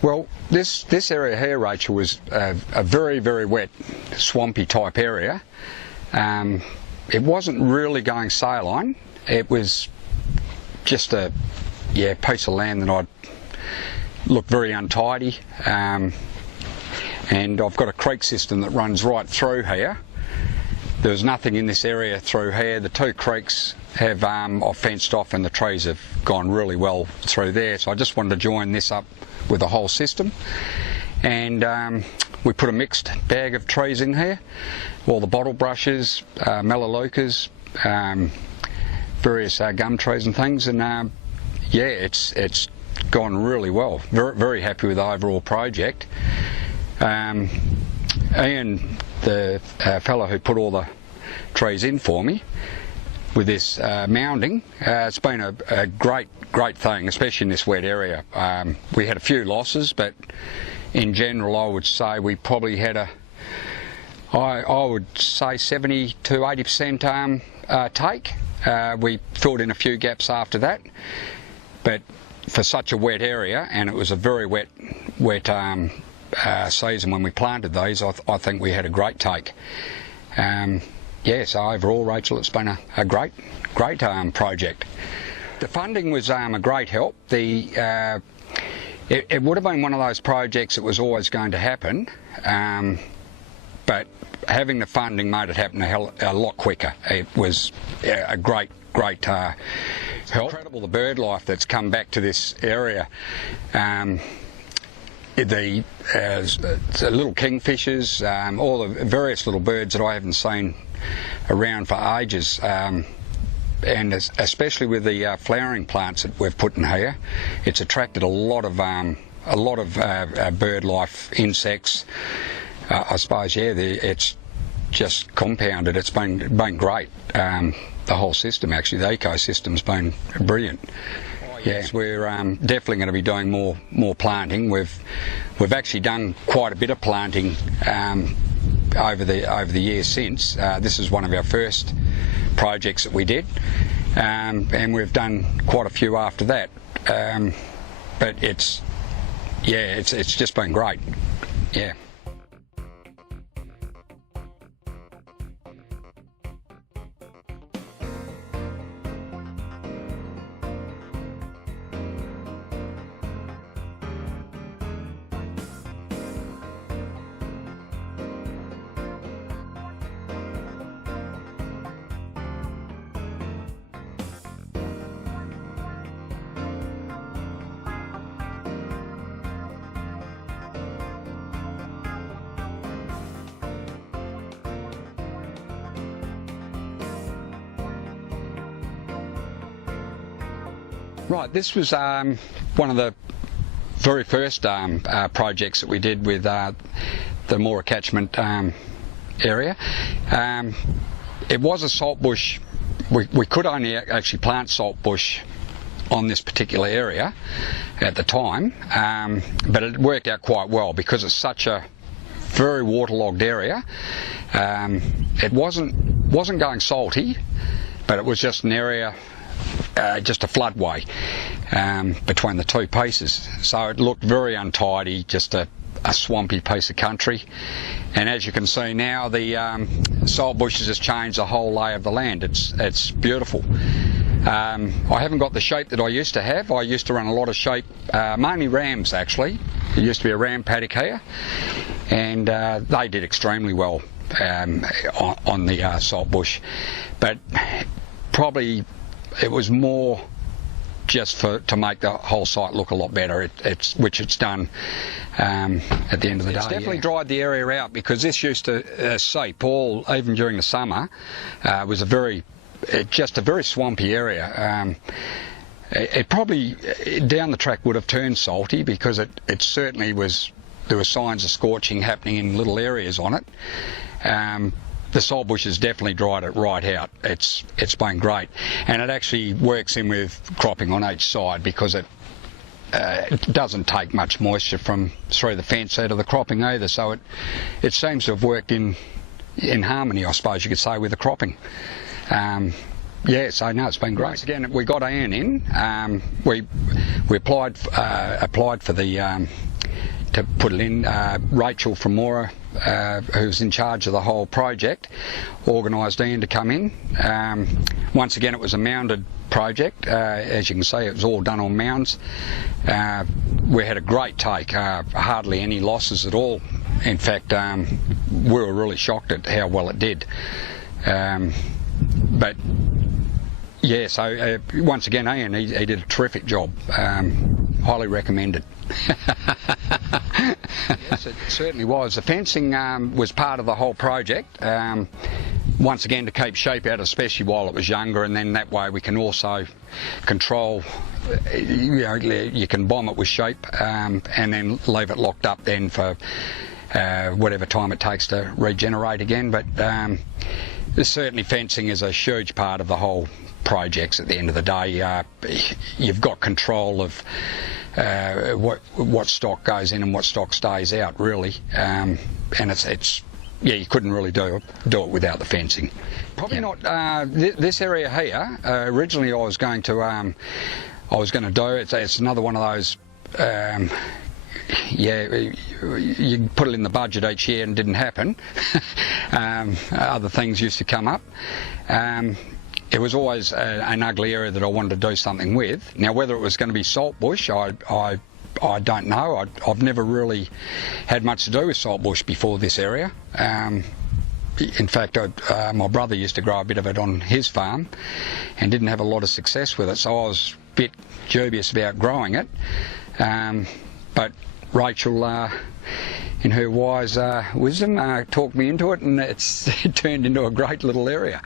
Well, this area here, Rachel, was a very, very wet, swampy type area. It wasn't really going saline. It was just a piece of land that I'd looked very untidy. And I've got a creek system that runs right through here. There was nothing in this area through here. The two creeks have I've fenced off, and the trees have gone really well through there. So I just wanted to join this up with the whole system, and we put a mixed bag of trees in here, all the bottle brushes, melaleucas, various gum trees and things, and it's gone really well. Very, very happy with the overall project. Ian, the fellow who put all the trees in for me with this mounding, it's been a great thing, especially in this wet area. We had a few losses, but in general I would say we probably had I would say 70 to 80% take. We filled in a few gaps after that, but for such a wet area, and it was a very wet season when we planted these, I think we had a great take. So overall, Rachel, it's been a great project. The funding was a great help. It would have been one of those projects that was always going to happen, but having the funding made it happen a lot quicker. It was a great help. Incredible, the bird life that's come back to this area. The little kingfishers, all the various little birds that I haven't seen around for ages, and especially with the flowering plants that we've put in here, it's attracted a lot of bird life, insects. I suppose, it's just compounded. It's been great. The whole system, actually, the ecosystem's been brilliant. Yes, we're definitely going to be doing more planting. We've actually done quite a bit of planting over the years since. This is one of our first projects that we did, and we've done quite a few after that. But it's just been great. Yeah. Right, this was one of the very first projects that we did with the Moore Catchment area. It was a saltbush. We could only actually plant saltbush on this particular area at the time, but it worked out quite well because it's such a very waterlogged area. It wasn't going salty, but it was just an area, just a floodway between the two pieces. So it looked very untidy, just a swampy piece of country. And as you can see now, the salt bushes has changed the whole lay of the land. It's beautiful. I haven't got the shape that I used to have. I used to run a lot of sheep, mainly rams actually. There used to be a ram paddock here, and they did extremely well on the salt bush. But probably it was more just to make the whole site look a lot better, which it's done at the end of the day. It's definitely dried the area out, because this used to seep all, even during the summer, was just a very swampy area. It probably down the track would have turned salty, because it certainly was. There were signs of scorching happening in little areas on it. The salt bush has definitely dried it right out. It's been great, and it actually works in with cropping on each side, because it doesn't take much moisture through the fence out of the cropping either. So it seems to have worked in harmony, I suppose you could say, with the cropping. So no, it's been great. Once again, we got Ian in. We applied for the to put it in. Rachel from Moora, who's in charge of the whole project, organised Ian to come in. Once again, it was a mounded project. As you can see, it was all done on mounds. We had a great take, hardly any losses at all. In fact, we were really shocked at how well it did. But yeah, so once again, Ian, he did a terrific job. Highly recommended. Yes, it certainly was. The fencing was part of the whole project. Once again, to keep shape out, especially while it was younger, and then that way we can also control. You can bomb it with shape, and then leave it locked up then for whatever time it takes to regenerate again. But certainly fencing is a huge part of the whole projects. At the end of the day, you've got control of what stock goes in and what stock stays out, really, and it's yeah, you couldn't really do it without the fencing. Probably not this area here. Originally, I was going to do it. It's another one of those. Yeah, you put it in the budget each year and it didn't happen. Other things used to come up. It was always an ugly area that I wanted to do something with. Now, whether it was going to be saltbush, I don't know. I've never really had much to do with saltbush before this area. In fact, my brother used to grow a bit of it on his farm and didn't have a lot of success with it, so I was a bit dubious about growing it. But Rachel, in her wise wisdom, talked me into it, and it's turned into a great little area.